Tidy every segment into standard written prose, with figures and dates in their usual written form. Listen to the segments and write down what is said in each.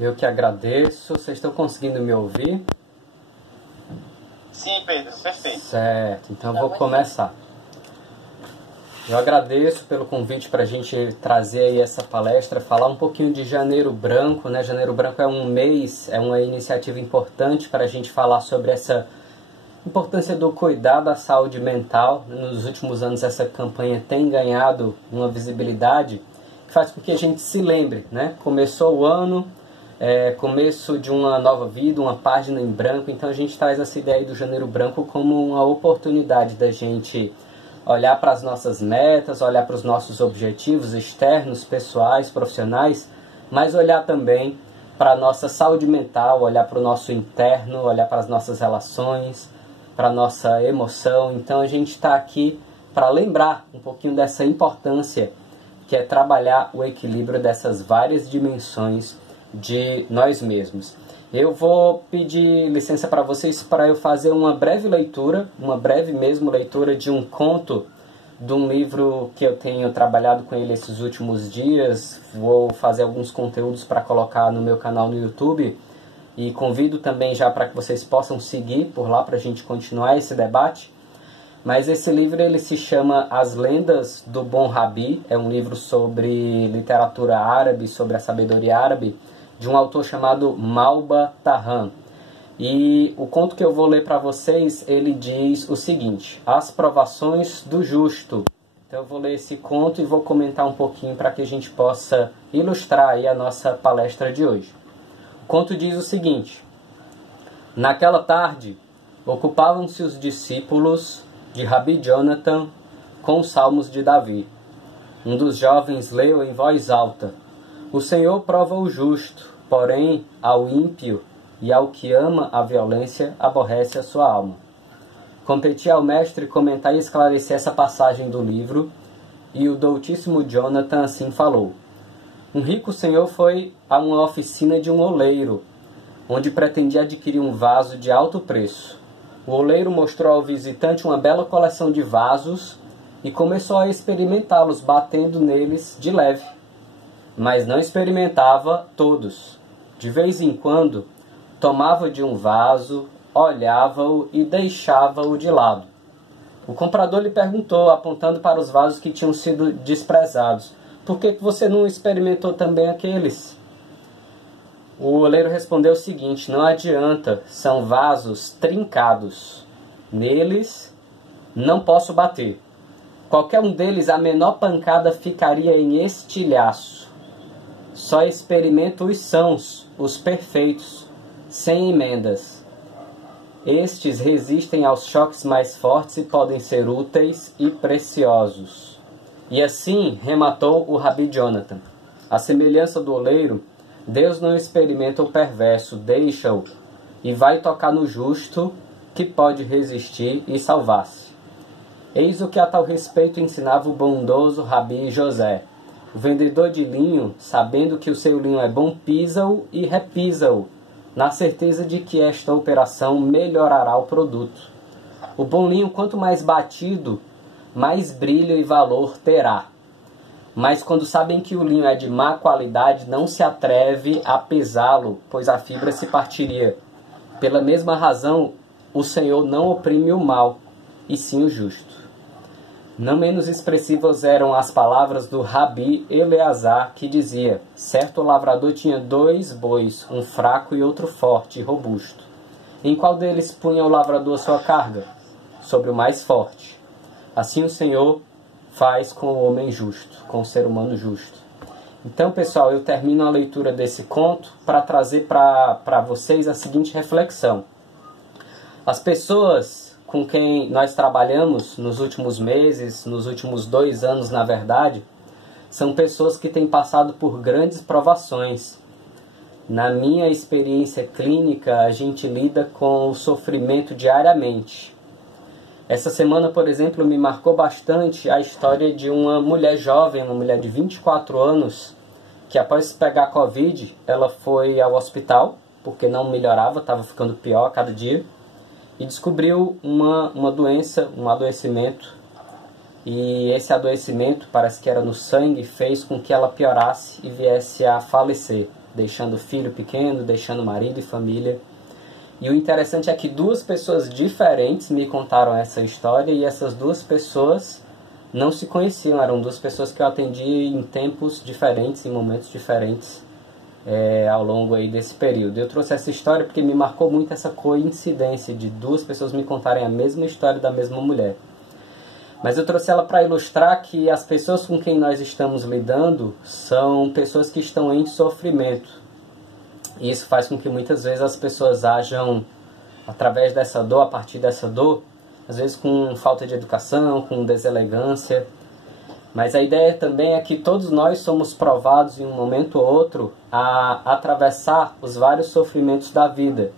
Eu que agradeço. Vocês estão conseguindo me ouvir? Sim, Pedro, perfeito. Certo, então eu vou começar. Eu agradeço pelo convite para a gente trazer aí essa palestra, falar um pouquinho de Janeiro Branco, né? Janeiro Branco é um mês, é uma iniciativa importante para a gente falar sobre essa importância do cuidar da saúde mental. Nos últimos anos essa campanha tem ganhado uma visibilidade que faz com que a gente se lembre, né? Começou o ano, começo de uma nova vida, uma página em branco, então a gente traz essa ideia aí do Janeiro Branco como uma oportunidade da gente olhar para as nossas metas, olhar para os nossos objetivos externos, pessoais, profissionais, mas olhar também para a nossa saúde mental, olhar para o nosso interno, olhar para as nossas relações, para a nossa emoção. Então a gente está aqui para lembrar um pouquinho dessa importância que é trabalhar o equilíbrio dessas várias dimensões de nós mesmos. Eu vou pedir licença para vocês para eu fazer uma breve leitura, uma breve mesmo leitura de um conto de um livro que eu tenho trabalhado com ele esses últimos dias. Vou fazer alguns conteúdos para colocar no meu canal no YouTube e convido também já para que vocês possam seguir por lá para a gente continuar esse debate. Mas esse livro ele se chama As Lendas do Bom Rabi, é um livro sobre literatura árabe, sobre a sabedoria árabe, de um autor chamado Malba Tahan. E o conto que eu vou ler para vocês, ele diz o seguinte: As provações do justo. Então eu vou ler esse conto e vou comentar um pouquinho para que a gente possa ilustrar aí a nossa palestra de hoje. O conto diz o seguinte: Naquela tarde, ocupavam-se os discípulos de Rabi Jonathan com os salmos de Davi. Um dos jovens leu em voz alta: O Senhor prova o justo, porém ao ímpio e ao que ama a violência aborrece a sua alma. Competia ao mestre comentar e esclarecer essa passagem do livro, e o doutíssimo Jonathan assim falou: Um rico senhor foi a uma oficina de um oleiro, onde pretendia adquirir um vaso de alto preço. O oleiro mostrou ao visitante uma bela coleção de vasos e começou a experimentá-los, batendo neles de leve. Mas não experimentava todos. De vez em quando, tomava de um vaso, olhava-o e deixava-o de lado. O comprador lhe perguntou, apontando para os vasos que tinham sido desprezados: Por que você não experimentou também aqueles? O oleiro respondeu o seguinte: Não adianta, são vasos trincados. Neles não posso bater. Qualquer um deles, a menor pancada ficaria em estilhaço. Só experimento os sãos, os perfeitos, sem emendas. Estes resistem aos choques mais fortes e podem ser úteis e preciosos. E assim rematou o Rabi Jonathan: À semelhança do oleiro, Deus não experimenta o perverso, deixa-o, e vai tocar no justo, que pode resistir e salvar-se. Eis o que a tal respeito ensinava o bondoso Rabi José. O vendedor de linho, sabendo que o seu linho é bom, pisa-o e repisa-o, na certeza de que esta operação melhorará o produto. O bom linho, quanto mais batido, mais brilho e valor terá. Mas quando sabem que o linho é de má qualidade, não se atreve a pesá-lo, pois a fibra se partiria. Pela mesma razão, o Senhor não oprime o mal, e sim o justo. Não menos expressivas eram as palavras do Rabi Eleazar, que dizia: Certo lavrador tinha 2 bois, um fraco e outro forte e robusto. Em qual deles punha o lavrador sua carga? Sobre o mais forte. Assim o Senhor faz com o homem justo, com o ser humano justo. Então, pessoal, eu termino a leitura desse conto para trazer para vocês a seguinte reflexão. As pessoas com quem nós trabalhamos nos últimos meses, nos últimos 2 anos, na verdade, são pessoas que têm passado por grandes provações. Na minha experiência clínica, a gente lida com o sofrimento diariamente. Essa semana, por exemplo, me marcou bastante a história de uma mulher jovem, uma mulher de 24 anos, que após pegar Covid, ela foi ao hospital, porque não melhorava, estava ficando pior a cada dia, e descobriu uma doença, um adoecimento, e esse adoecimento, parece que era no sangue, fez com que ela piorasse e viesse a falecer deixando filho pequeno, deixando marido e família. E o interessante é que duas pessoas diferentes me contaram essa história e essas duas pessoas não se conheciam, eram duas pessoas que eu atendi em tempos diferentes, em momentos diferentes ao longo aí desse período. Eu trouxe essa história porque me marcou muito essa coincidência de duas pessoas me contarem a mesma história da mesma mulher. Mas eu trouxe ela para ilustrar que as pessoas com quem nós estamos lidando são pessoas que estão em sofrimento. E isso faz com que muitas vezes as pessoas ajam através dessa dor, a partir dessa dor, às vezes com falta de educação, com deselegância. Mas a ideia também é que todos nós somos provados em um momento ou outro a atravessar os vários sofrimentos da vida.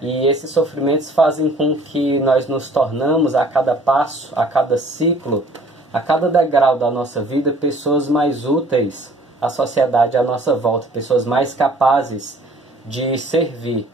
E esses sofrimentos fazem com que nós nos tornamos, a cada passo, a cada ciclo, a cada degrau da nossa vida, pessoas mais úteis à sociedade à nossa volta, pessoas mais capazes de servir.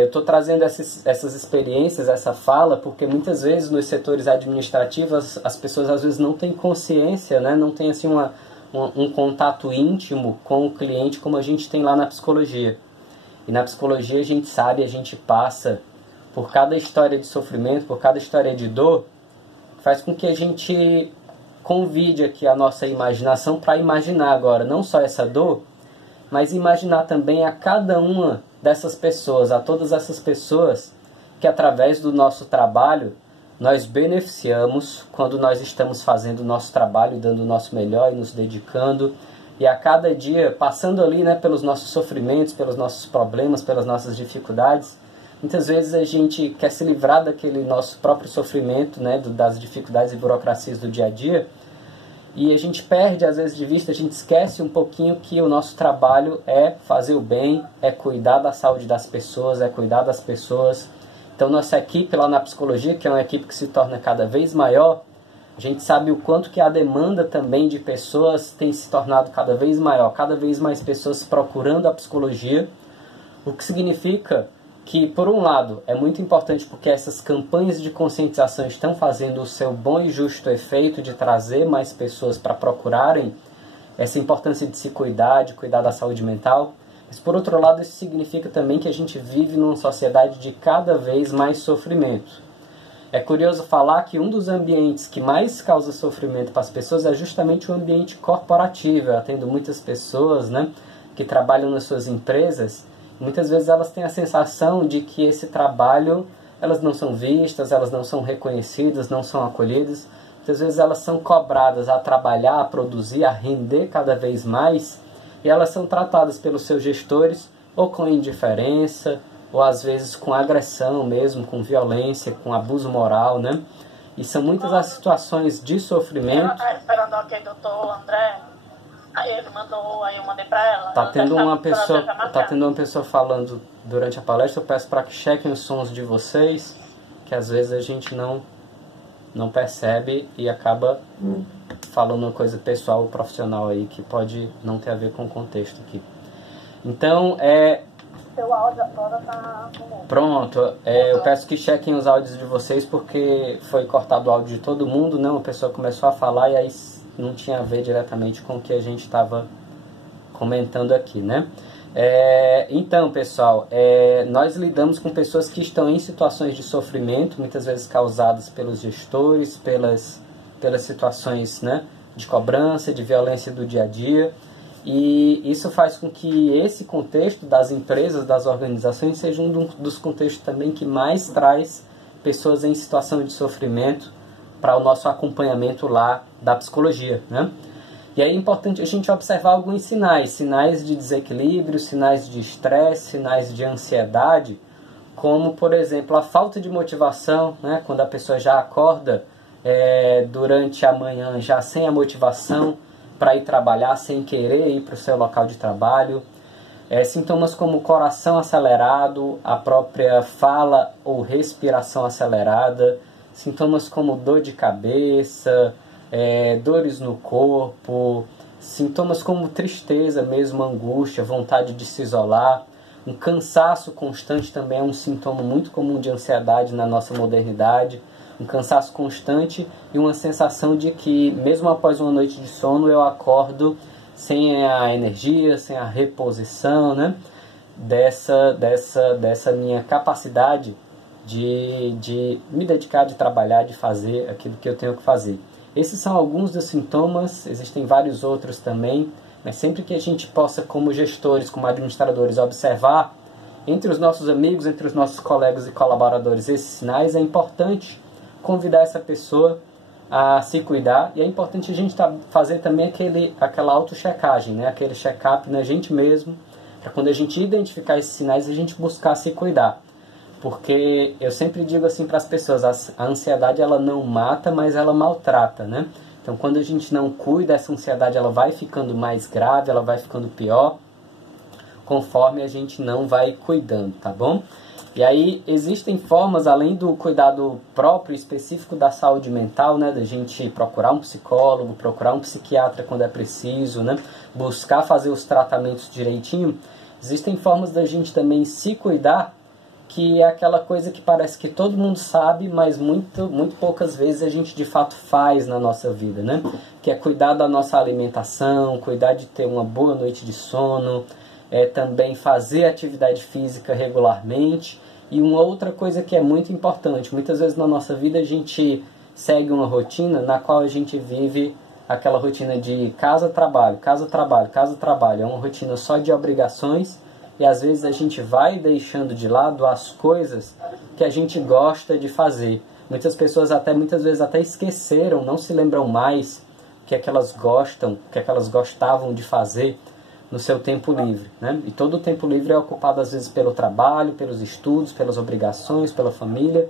Eu estou trazendo essas experiências, essa fala, porque muitas vezes nos setores administrativos as pessoas às vezes não têm consciência, né? Não têm assim, um contato íntimo com o cliente como a gente tem lá na psicologia. E na psicologia a gente sabe, a gente passa por cada história de sofrimento, por cada história de dor, faz com que a gente convide aqui a nossa imaginação para imaginar agora não só essa dor, mas imaginar também a cada uma dessas pessoas, a todas essas pessoas que através do nosso trabalho nós beneficiamos quando nós estamos fazendo o nosso trabalho, dando o nosso melhor e nos dedicando. E a cada dia, passando ali, né, pelos nossos sofrimentos, pelos nossos problemas, pelas nossas dificuldades, muitas vezes a gente quer se livrar daquele nosso próprio sofrimento, né, das dificuldades e burocracias do dia a dia, e a gente perde, às vezes, de vista, a gente esquece um pouquinho que o nosso trabalho é fazer o bem, é cuidar da saúde das pessoas, é cuidar das pessoas. Então, nossa equipe lá na psicologia, que é uma equipe que se torna cada vez maior, a gente sabe o quanto que a demanda também de pessoas tem se tornado cada vez maior, cada vez mais pessoas procurando a psicologia, o que significa que, por um lado, é muito importante porque essas campanhas de conscientização estão fazendo o seu bom e justo efeito de trazer mais pessoas para procurarem essa importância de se cuidar, de cuidar da saúde mental, mas, por outro lado, isso significa também que a gente vive numa sociedade de cada vez mais sofrimento. É curioso falar que um dos ambientes que mais causa sofrimento para as pessoas é justamente o ambiente corporativo. Eu atendo muitas pessoas, né, que trabalham nas suas empresas. Muitas vezes elas têm a sensação de que esse trabalho, elas não são vistas, elas não são reconhecidas, não são acolhidas. Muitas vezes elas são cobradas a trabalhar, a produzir, a render cada vez mais. E elas são tratadas pelos seus gestores ou com indiferença, ou às vezes com agressão mesmo, com violência, com abuso moral, né? E são muitas as situações de sofrimento. Ela tá esperando aqui, doutor André. Aí ele mandou, aí eu mandei pra ela. Tá tendo uma pessoa falando durante a palestra. Eu peço para que chequem os sons de vocês, que às vezes a gente não percebe e acaba falando uma coisa pessoal ou profissional aí que pode não ter a ver com o contexto aqui. Então, Seu áudio agora tá comum. Pronto, eu peço que chequem os áudios de vocês porque foi cortado o áudio de todo mundo, né? Uma pessoa começou a falar e aí não tinha a ver diretamente com o que a gente estava comentando aqui, né? Então, pessoal, nós lidamos com pessoas que estão em situações de sofrimento, muitas vezes causadas pelos gestores, pelas situações, né, de cobrança, de violência do dia a dia. E isso faz com que esse contexto das empresas, das organizações, seja um dos contextos também que mais traz pessoas em situação de sofrimento para o nosso acompanhamento lá da psicologia, né? E aí é importante a gente observar alguns sinais de desequilíbrio, sinais de estresse, sinais de ansiedade, como, por exemplo, a falta de motivação, né? Quando a pessoa já acorda durante a manhã já sem a motivação para ir trabalhar, sem querer ir para o seu local de trabalho. Sintomas como coração acelerado, a própria fala ou respiração acelerada, sintomas como dor de cabeça, dores no corpo, sintomas como tristeza mesmo, angústia, vontade de se isolar. Um cansaço constante também é um sintoma muito comum de ansiedade na nossa modernidade. Um cansaço constante e uma sensação de que, mesmo após uma noite de sono, eu acordo sem a energia, sem a reposição, né? Dessa minha capacidade de me dedicar, de trabalhar, de fazer aquilo que eu tenho que fazer. Esses são alguns dos sintomas, existem vários outros também, mas sempre que a gente possa, como gestores, como administradores, observar entre os nossos amigos, entre os nossos colegas e colaboradores esses sinais, é importante convidar essa pessoa a se cuidar, e é importante a gente fazer também aquela auto-checagem, né? Aquele check-up na gente mesmo, para quando a gente identificar esses sinais, a gente buscar se cuidar. Porque eu sempre digo assim para as pessoas, a ansiedade ela não mata, mas ela maltrata, né? Então quando a gente não cuida, essa ansiedade ela vai ficando mais grave, ela vai ficando pior, conforme a gente não vai cuidando, tá bom? E aí existem formas, além do cuidado próprio, específico da saúde mental, né? Da gente procurar um psicólogo, procurar um psiquiatra quando é preciso, né? Buscar fazer os tratamentos direitinho. Existem formas da gente também se cuidar, que é aquela coisa que parece que todo mundo sabe, mas muito poucas vezes a gente de fato faz na nossa vida, né? Que é cuidar da nossa alimentação, cuidar de ter uma boa noite de sono, também fazer atividade física regularmente. E uma outra coisa que é muito importante, muitas vezes na nossa vida a gente segue uma rotina na qual a gente vive aquela rotina de casa-trabalho, casa-trabalho, casa-trabalho. É uma rotina só de obrigações, e às vezes a gente vai deixando de lado as coisas que a gente gosta de fazer. Muitas pessoas muitas vezes até esqueceram, não se lembram mais o que é que elas gostam, o que é que elas gostavam de fazer no seu tempo livre, né? E todo o tempo livre é ocupado às vezes pelo trabalho, pelos estudos, pelas obrigações, pela família,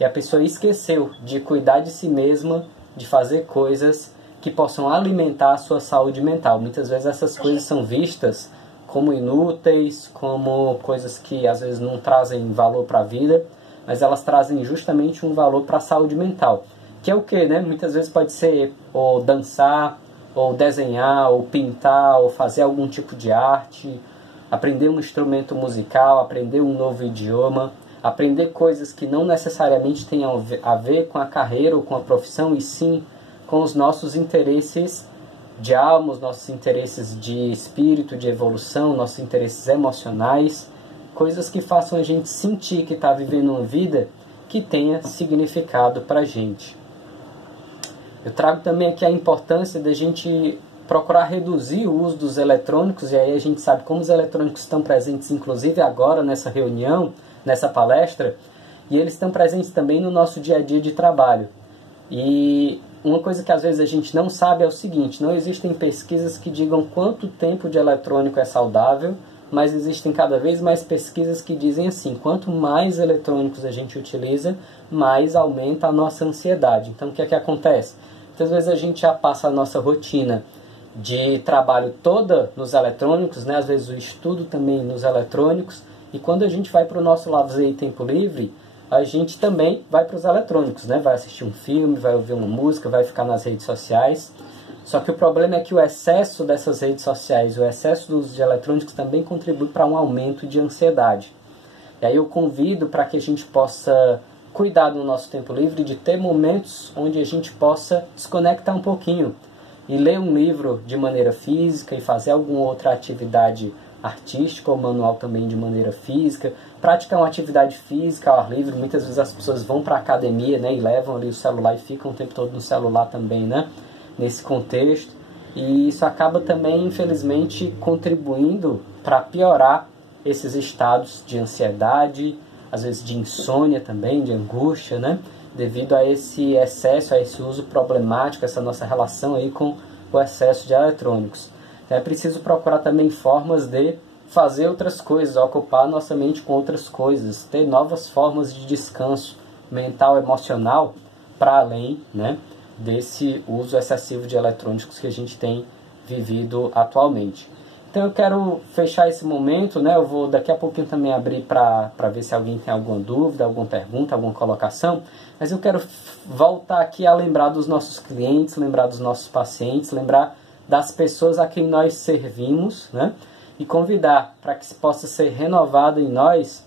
e a pessoa esqueceu de cuidar de si mesma, de fazer coisas que possam alimentar a sua saúde mental. Muitas vezes essas coisas são vistas como inúteis, como coisas que às vezes não trazem valor para a vida, mas elas trazem justamente um valor para a saúde mental. Que é o que, né? Muitas vezes pode ser ou dançar, ou desenhar, ou pintar, ou fazer algum tipo de arte, aprender um instrumento musical, aprender um novo idioma, aprender coisas que não necessariamente tenham a ver com a carreira ou com a profissão, e sim com os nossos interesses de alma, os nossos interesses de espírito, de evolução, nossos interesses emocionais, coisas que façam a gente sentir que está vivendo uma vida que tenha significado para a gente. Eu trago também aqui a importância da gente procurar reduzir o uso dos eletrônicos, e aí a gente sabe como os eletrônicos estão presentes, inclusive agora nessa reunião, nessa palestra, e eles estão presentes também no nosso dia a dia de trabalho. E uma coisa que às vezes a gente não sabe é o seguinte: não existem pesquisas que digam quanto tempo de eletrônico é saudável, mas existem cada vez mais pesquisas que dizem assim: quanto mais eletrônicos a gente utiliza, mais aumenta a nossa ansiedade. Então o que é que acontece? Muitas vezes a gente já passa a nossa rotina de trabalho toda nos eletrônicos, né? Às vezes o estudo também nos eletrônicos, e quando a gente vai para o nosso lazer e tempo livre, a gente também vai para os eletrônicos, né? Vai assistir um filme, vai ouvir uma música, vai ficar nas redes sociais. Só que o problema é que o excesso dessas redes sociais, o excesso do uso de eletrônicos também contribui para um aumento de ansiedade. E aí eu convido para que a gente possa cuidar do nosso tempo livre, de ter momentos onde a gente possa desconectar um pouquinho e ler um livro de maneira física e fazer alguma outra atividade artística ou manual também de maneira física, praticar uma atividade física ao ar livre. Muitas vezes as pessoas vão para a academia, né, e levam ali o celular e ficam o tempo todo no celular também, né, nesse contexto, e isso acaba também, infelizmente, contribuindo para piorar esses estados de ansiedade, às vezes de insônia também, de angústia, né, devido a esse excesso, a esse uso problemático, essa nossa relação aí com o excesso de eletrônicos. É preciso procurar também formas de fazer outras coisas, ocupar nossa mente com outras coisas, ter novas formas de descanso mental, emocional, para além, né, desse uso excessivo de eletrônicos que a gente tem vivido atualmente. Então eu quero fechar esse momento, né, eu vou daqui a pouquinho também abrir para ver se alguém tem alguma dúvida, alguma pergunta, alguma colocação, mas eu quero voltar aqui a lembrar dos nossos clientes, lembrar dos nossos pacientes, lembrar das pessoas a quem nós servimos, né? E convidar para que se possa ser renovado em nós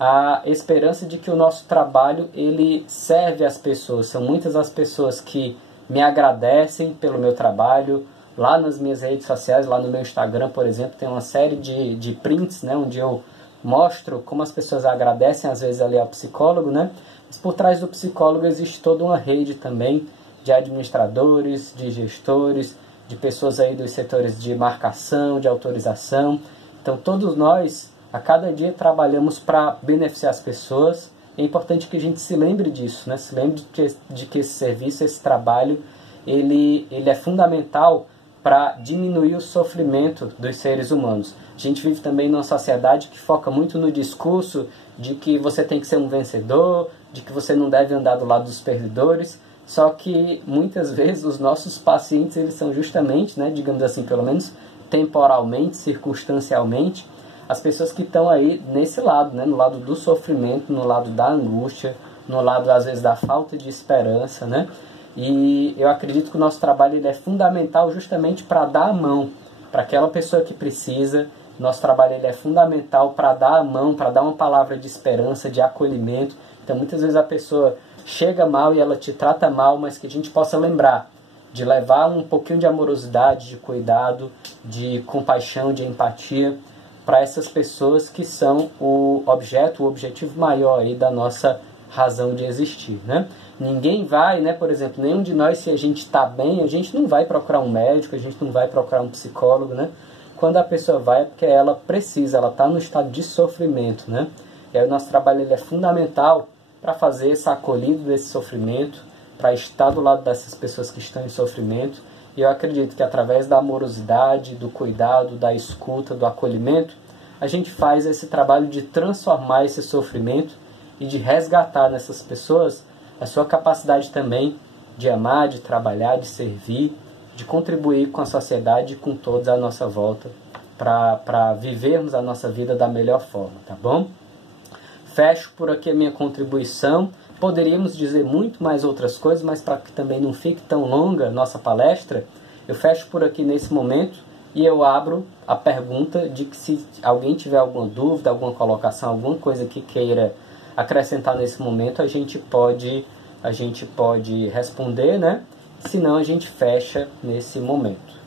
a esperança de que o nosso trabalho ele serve às pessoas. São muitas as pessoas que me agradecem pelo meu trabalho, Lá nas minhas redes sociais, lá no meu Instagram, por exemplo, tem uma série de prints, né, onde eu mostro como as pessoas agradecem às vezes ali ao psicólogo, né? Mas por trás do psicólogo existe toda uma rede também de administradores, de gestores, de pessoas aí dos setores de marcação, de autorização. Então todos nós, a cada dia, trabalhamos para beneficiar as pessoas. É importante que a gente se lembre disso, né? Se lembre de que esse serviço, esse trabalho, ele é fundamental para diminuir o sofrimento dos seres humanos. A gente vive também numa sociedade que foca muito no discurso de que você tem que ser um vencedor, de que você não deve andar do lado dos perdedores, só que muitas vezes os nossos pacientes, eles são justamente, né, digamos assim, pelo menos temporalmente, circunstancialmente, as pessoas que estão aí nesse lado, né, no lado do sofrimento, no lado da angústia, no lado às vezes da falta de esperança, né? E eu acredito que o nosso trabalho ele é fundamental justamente para dar a mão para aquela pessoa que precisa. Nosso trabalho ele é fundamental para dar a mão, para dar uma palavra de esperança, de acolhimento. Então muitas vezes a pessoa chega mal e ela te trata mal, mas que a gente possa lembrar de levar um pouquinho de amorosidade, de cuidado, de compaixão, de empatia para essas pessoas que são o objeto, o objetivo maior aí da nossa razão de existir, né? Ninguém vai, né, por exemplo, nenhum de nós, se a gente está bem, a gente não vai procurar um médico, a gente não vai procurar um psicólogo, né? Quando a pessoa vai é porque ela precisa, ela está no estado de sofrimento, né? E aí o nosso trabalho ele é fundamental para fazer essa acolhida desse sofrimento, para estar do lado dessas pessoas que estão em sofrimento. E eu acredito que através da amorosidade, do cuidado, da escuta, do acolhimento, a gente faz esse trabalho de transformar esse sofrimento e de resgatar nessas pessoas a sua capacidade também de amar, de trabalhar, de servir, de contribuir com a sociedade e com todos à nossa volta para vivermos a nossa vida da melhor forma, tá bom? Fecho por aqui a minha contribuição. Poderíamos dizer muito mais outras coisas, mas para que também não fique tão longa a nossa palestra, eu fecho por aqui nesse momento e eu abro a pergunta de que se alguém tiver alguma dúvida, alguma colocação, alguma coisa que queira acrescentar nesse momento, a gente pode responder, né? Senão a gente fecha nesse momento.